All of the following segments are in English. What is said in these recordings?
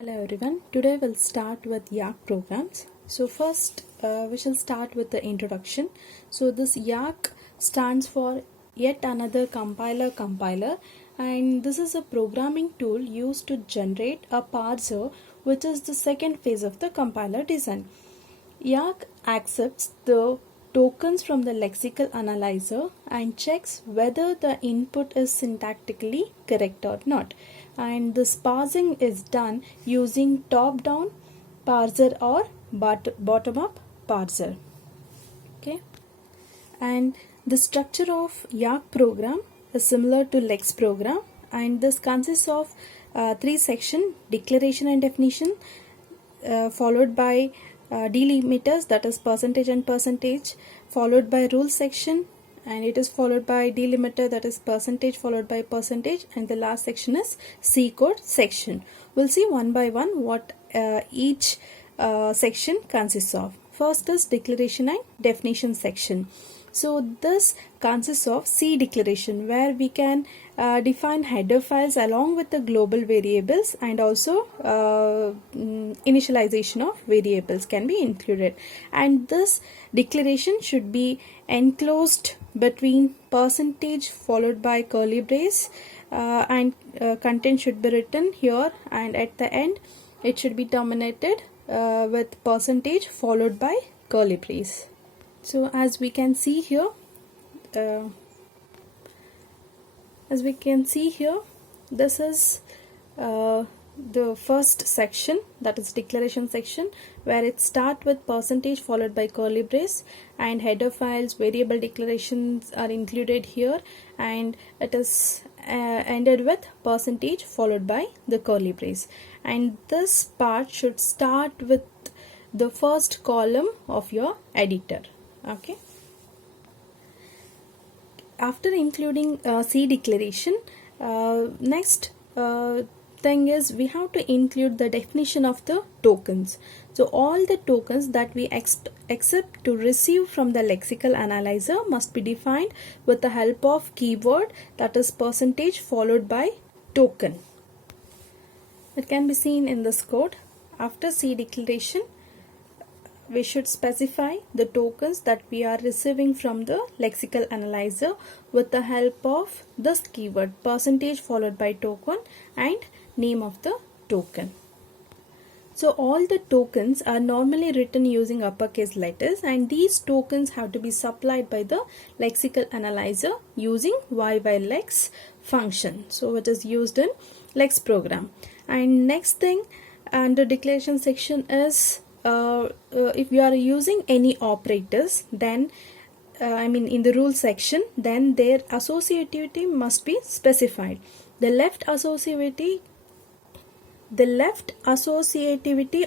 Hello everyone. Today we'll start with YAC programs. So first we shall start with the introduction. So this YAC stands for yet another compiler, and this is a programming tool used to generate a parser, which is the second phase of the compiler design. YAC accepts the tokens from the lexical analyzer and checks whether the input is syntactically correct or not. And this parsing is done using top-down parser or bottom-up parser. Okay, and the structure of YAC program is similar to LEX program, and this consists of three sections: declaration and definition, followed by delimiters, that is percentage and percentage, followed by rule section, and it is followed by delimiter, that is percentage followed by percentage, and the last section is C code section. We'll see one by one what each section consists of. First is declaration and definition section. So this consists of C declaration, where we can define header files along with the global variables, and also initialization of variables can be included. And this declaration should be enclosed between percentage followed by curly brace, and content should be written here, and at the end it should be terminated with percentage followed by curly brace. So as we can see here, this is the first section, that is declaration section, where it starts with percentage followed by curly brace, and header files, variable declarations are included here, and it is ended with percentage followed by the curly brace. And this part should start with the first column of your editor. Okay, after including C declaration, next thing is we have to include the definition of the tokens. So all the tokens that we accept to receive from the lexical analyzer must be defined with the help of keyword, that is percentage followed by token. It can be seen in this code. After C declaration, we should specify the tokens that we are receiving from the lexical analyzer with the help of this keyword, percentage followed by token, and name of the token. So all the tokens are normally written using uppercase letters, and these tokens have to be supplied by the lexical analyzer using YYLEX function, so it is used in LEX program. And next thing under declaration section is if you are using any operators, then in the rule section, then their associativity must be specified. The left associativity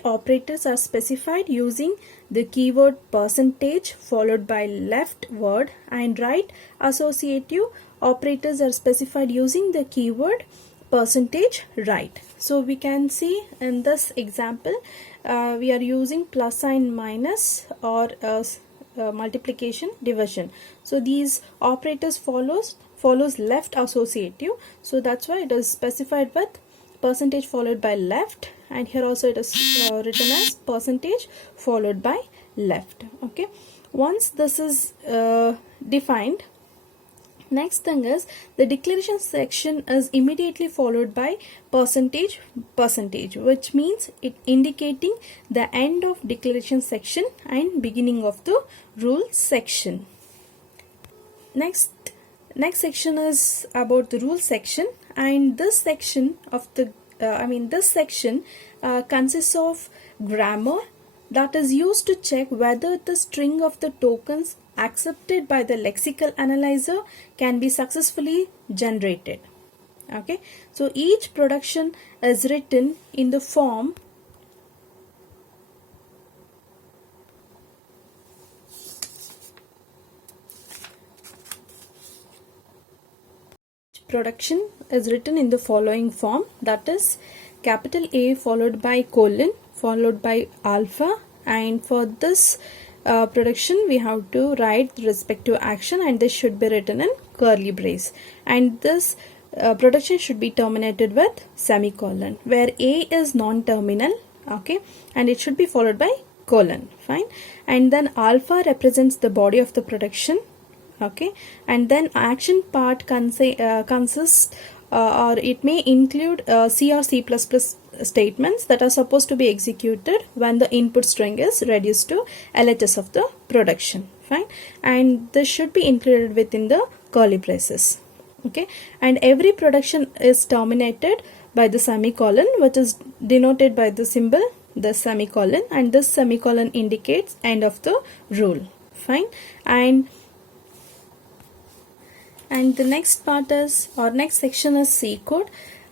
operators are specified using the keyword percentage followed by left word, and right associative operators are specified using the keyword percentage right. So we can see in this example we are using plus sign minus or multiplication division. So these operators follows left associative, so that's why it is specified with percentage followed by left, and here also it is written as percentage followed by left. Okay, once this is defined, next thing is the declaration section is immediately followed by percentage, which means it indicating the end of declaration section and beginning of the rule section. Next section is about the rule section, and this section of the consists of grammar that is used to check whether the string of the tokens accepted by the lexical analyzer can be successfully generated. Okay, so each production is written in the form following form, that is capital A followed by colon followed by alpha, and for this production we have to write the respective action, and this should be written in curly brace. And this production should be terminated with semicolon, where A is non-terminal, okay, and it should be followed by colon, fine. And then alpha represents the body of the production, okay, and then action part consists or it may include C or C++ statements that are supposed to be executed when the input string is reduced to LHS of the production, fine, and this should be included within the curly braces, okay. And every production is terminated by the semicolon, which is denoted by the symbol the semicolon, and this semicolon indicates end of the rule, fine. And the next part is, or next section is C code.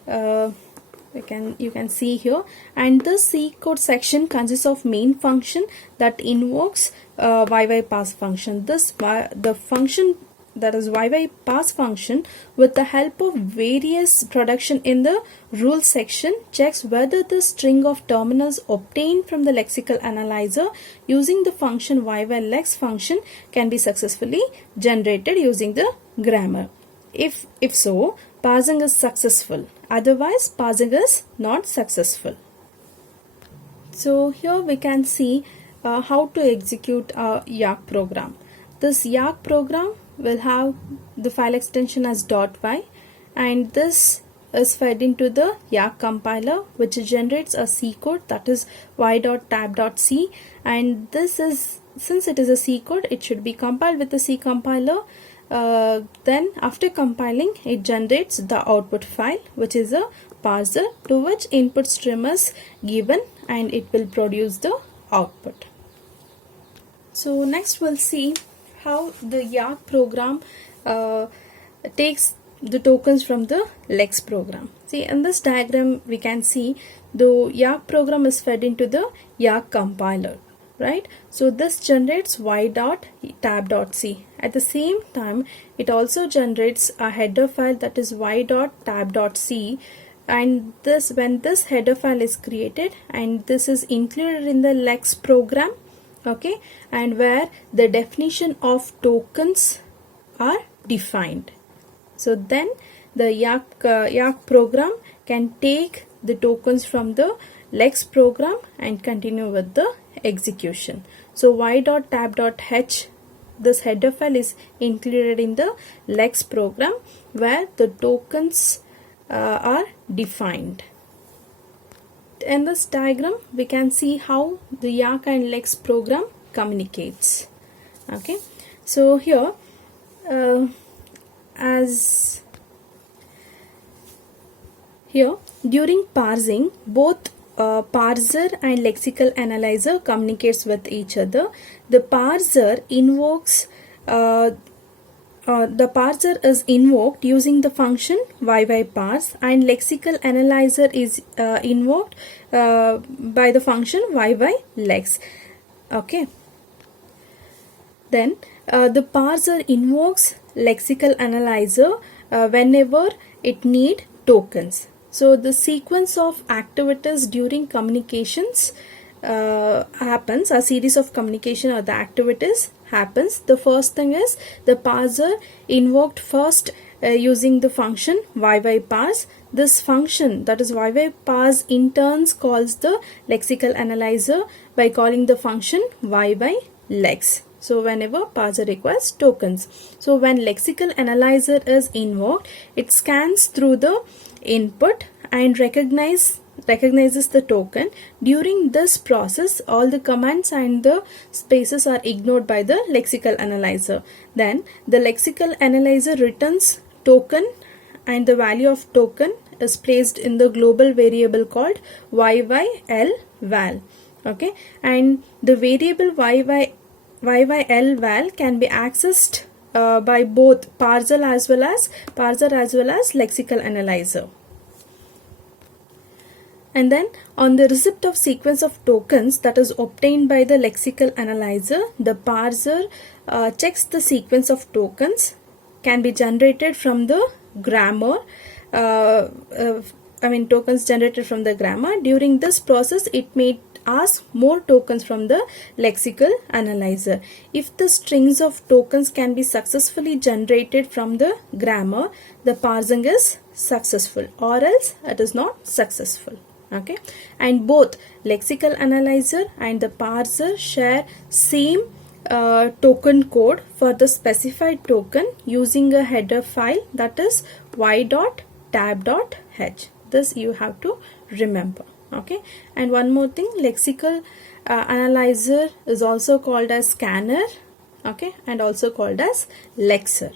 You can see here, and the C code section consists of main function that invokes YY function. The function, that is YY function, with the help of various production in the rule section, checks whether the string of terminals obtained from the lexical analyzer using the function YYLex function can be successfully generated using the grammar. If so, parsing is successful. Otherwise, parsing is not successful. So here we can see how to execute a YARC program. This YARC program will have the file extension as .y, and this is fed into the YARC compiler, which generates a C code, that is y.tab.c, and this is, since it is a C code, it should be compiled with the C compiler. Then after compiling, it generates the output file, which is a parser to which input stream is given, and it will produce the output. So next we'll see how the YARC program takes the tokens from the Lex program. See, in this diagram we can see the YARC program is fed into the YARC compiler, right? So this generates y.tab.c. At the same time, it also generates a header file, that is y.tab.c, and this, when this header file is created, and this is included in the Lex program, okay, and where the definition of tokens are defined. So then the YARC program can take the tokens from the Lex program and continue with the execution. So y.tab.h, this header file is included in the Lex program where the tokens are defined. In this diagram we can see how the YARC and Lex program communicates, okay. So here during parsing, both parser and lexical analyzer communicates with each other. The parser invokes the parser is invoked using the function YYParse, and lexical analyzer is invoked by the function YYLex, okay. Then the parser invokes lexical analyzer whenever it need tokens. So the sequence of activities during communications happens, a series of communication or the activities happens. The first thing is the parser invoked first using the function YYParse. This function, that is YYParse, in turns calls the lexical analyzer by calling the function YYLex. So whenever parser requires tokens, so when lexical analyzer is invoked, it scans through the input and recognizes the token. During this process, all the commands and the spaces are ignored by the lexical analyzer. Then the lexical analyzer returns token, and the value of token is placed in the global variable called YYLVal, okay. And the variable YYLVal can be accessed by both parser as well as lexical analyzer. And then on the receipt of sequence of tokens that is obtained by the lexical analyzer, the parser checks the sequence of tokens can be generated from the grammar, tokens generated from the grammar. During this process, it may ask more tokens from the lexical analyzer. If the strings of tokens can be successfully generated from the grammar, the parsing is successful, or else it is not successful. Okay, and both lexical analyzer and the parser share same token code for the specified token using a header file, that is y.tab.h. This you have to remember. Okay, and one more thing, lexical analyzer is also called as scanner, okay, and also called as lexer.